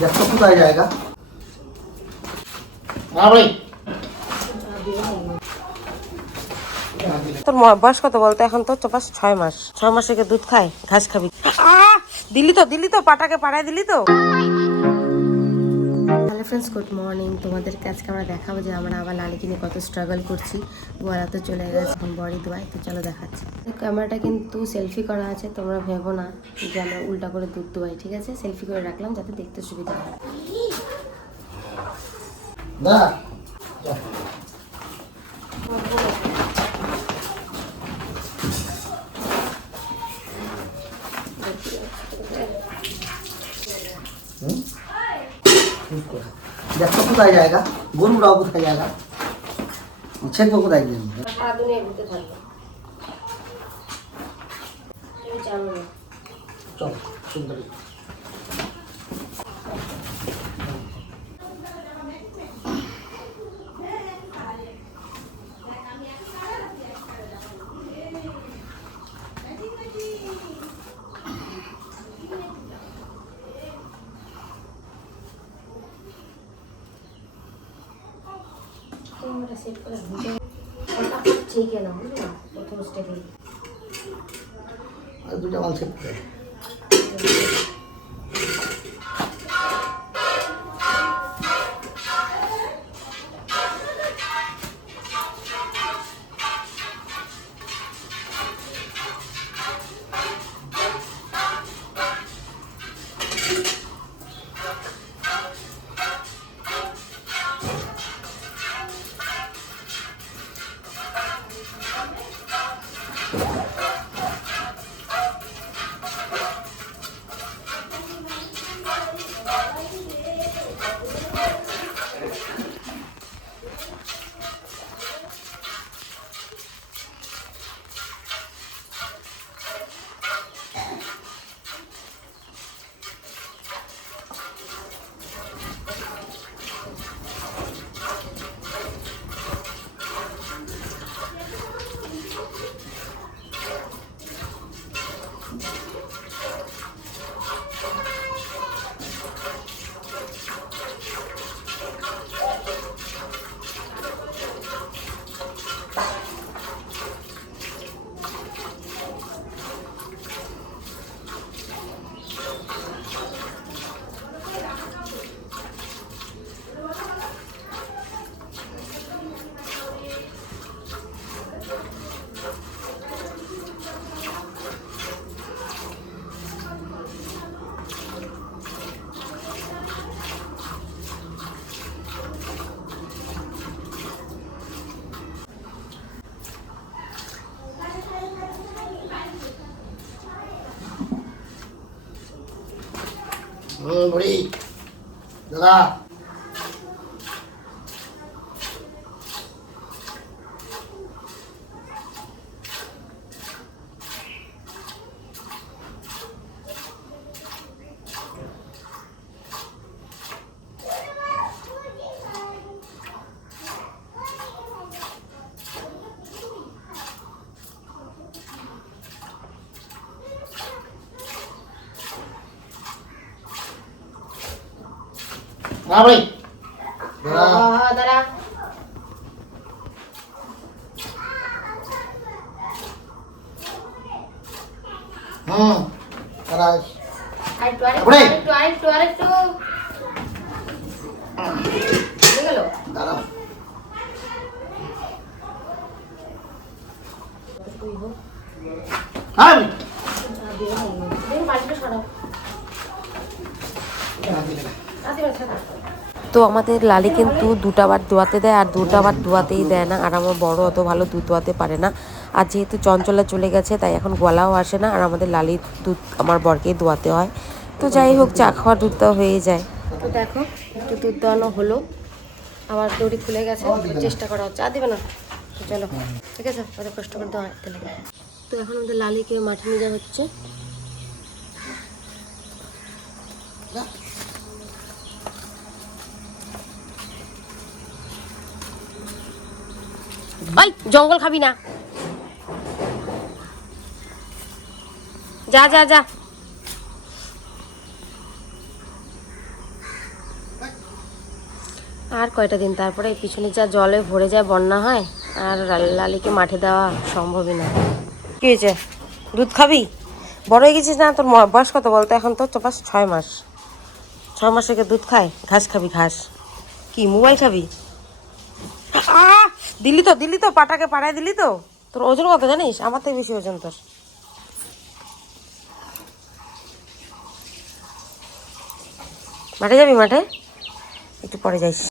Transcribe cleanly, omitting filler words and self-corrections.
দেখো কোথায় জায়গা। ভাই তোর বয়স কত বলতো? এখন তো 6 মাস। 6 মাস থেকে দুধ খায়, ঘাস খাবি। দিলি তো পাটাকে পাড়ায় দিলি তো। Hello friends, good morning. তোমাদেরকে আজকে আমরা দেখাবো যে আমরা আবার লালিকে নিয়ে কত স্ট্রাগল করছি। গোয়ালা তো চলে গেছে, এখন বড়ি দোয়াই, তো চলো দেখাচ্ছি। ক্যামেরাটা কিন্তু সেলফি করা আছে, তোমরা ভেবো না যে আমরা উল্টা করে দুধ দোয়াই, ঠিক আছে? সেলফি করে রাখলাম যাতে দেখতে সুবিধা হয়। দেখো কোথায় জায়গা, গরুরাও কোথায় জায়গা, ছেড়বো কোথায় গিয়ে। সারাদিনে ঘুরতে থাকবো। চল সুন্দরী। সেট করে ঠিক না, বুঝলি না? প্রথম স্টেপে আর দুটা মাল সেট করে বুড়ি দাদা। ভাই দাঁড়া। আরেকটু দাঁড়াও। তো আমাদের লালি কিন্তু দুটা বার দোয়াতে দেয়, আর দুটা বার দোয়াতেই দেয় না। আর আমার বড় অত ভালো দুধ দোয়াতে পারে না। আর যেহেতু চঞ্চলা চলে গেছে, তাই এখন গলাও আসে না। আর আমাদের লালির দুধ আমার বরকেই দোয়াতে হয়। তো যাই হোক, চা খাওয়ার দুধটা হয়ে যায়। তো দেখো, একটু দুধ দোয়ানো হলো, আবার দড়ি খুলে গেছে, চেষ্টা করা হচ্ছে। আর দিবে না, তো চলো, ঠিক আছে, অত কষ্ট করে দেওয়া হাঁটতে লাগে। তো এখন আমাদের লালিকে মাঠে নিয়ে যাওয়া হচ্ছে। জঙ্গল খাবি না, যা যা যা। আর কয়টা দিন তারপরে এই পিছনে যা জলে ভরে যায়, বন্যা হয়, আর লালিকে মাঠে দেওয়া সম্ভবই না। কি হয়েছে, দুধ খাবি? বড় হয়ে গেছিস না? তোর বয়স কত বলতো? এখন তো 6 মাস। 6 মাস থেকে দুধ খায়? ঘাস খাবি, ঘাস। কি মোবাইল খাবি? দিলি তো পাটাকে পাড়ায় দিলি তো। তোর ওজন কত জানিস? আমার থেকে বেশি ওজন তোর। মাঠে যাবি? মাঠে একটু পরে যাইস।